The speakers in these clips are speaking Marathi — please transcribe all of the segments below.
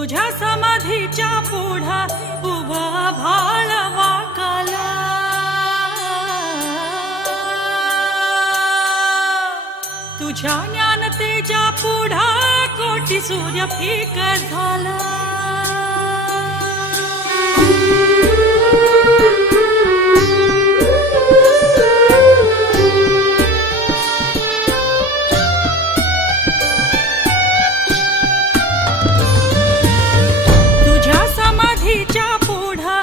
तुझ्या समाधीच्या पुढा उभा भाळ वाकाला, तुझ्या ज्ञानतेच्या पुढा कोटी सूर्य फिक झाला। तुझ्या समाधीच्या पुढा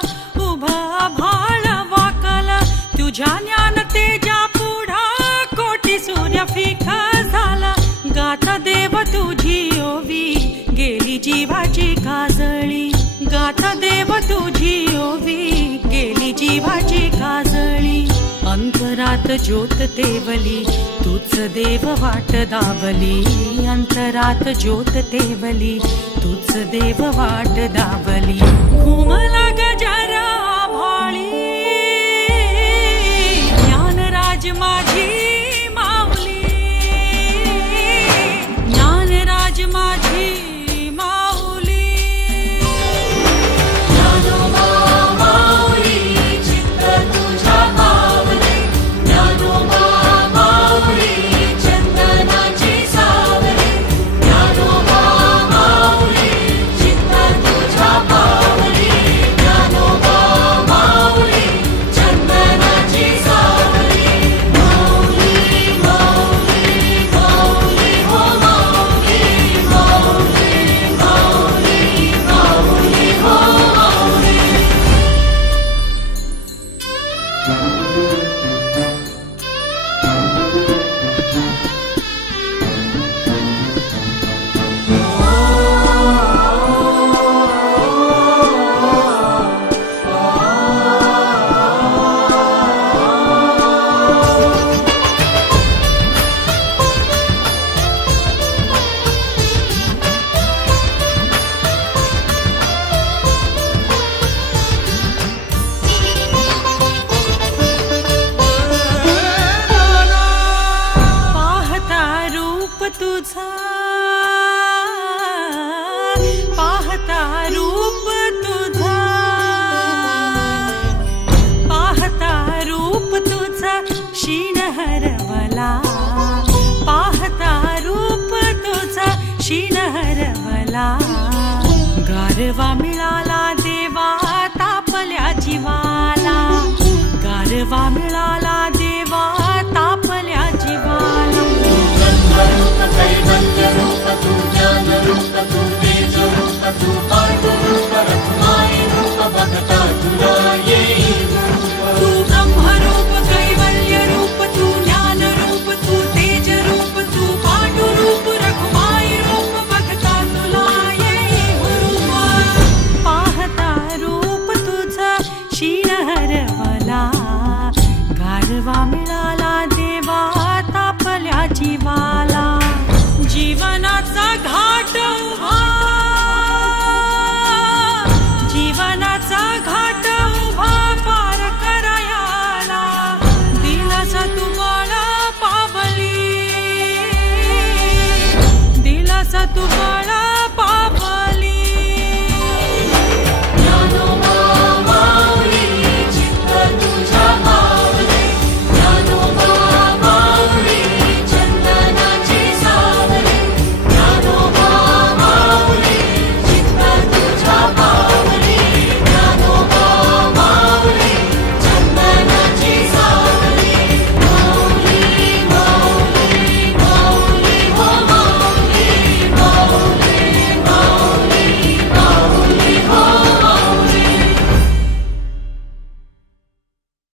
उभा भाळ वाकाला, तुझ्या ज्ञानतेच्या पुढा कोटी सूर्य फिक झाला। गाथा देव तुझी ओवी गेली जीवाची काजळी, गाथा देव तुझी ओवी गेली जीवाची काजळी। अंतरात ज्योत तेवली तूच देव वाट दावली, अंतरात ज्योत तेवली तूच देव वाट दावली। घुमला गजरा भाळी ज्ञानराज माझी माऊली, ज्ञानराज माझी माऊली। ज्ञानोबा माऊली चित्त तुझ्या पावले, ज्ञानोबा माऊली चंदनाची सावली, ज्ञानोबा माऊली चित्त तुझ्या पावले, ज्ञानोबा माऊली चंदनाची सावली। माऊली माऊली माऊली हो माऊली, माऊली माऊली माऊली हो माऊली। पाहता रूप तुझा, पाहता रूप तुझा, पाहता रूप तुझा शीण हरवला, पाहता रूप तुझा शीण हरवला। गारवा मिळाला देवा तापल्या जीवाला, गारवा मिळाला देवा तापल्या जीवाला। रूप कैवल्य रूप तू, ज्ञान रूप तू, तेज रूप तू, पांडु रूप रखुमाई रूप बघता तुला येईल रूप। तू ब्रह्मरूप कैवल्य रूप तू, ज्ञान रूप तू, तेज रूप तू, पांडु रूप रखुमाई रूप बघता तुला येईल रूप। पाहता रूप तुझं शीण हरवला, गारवा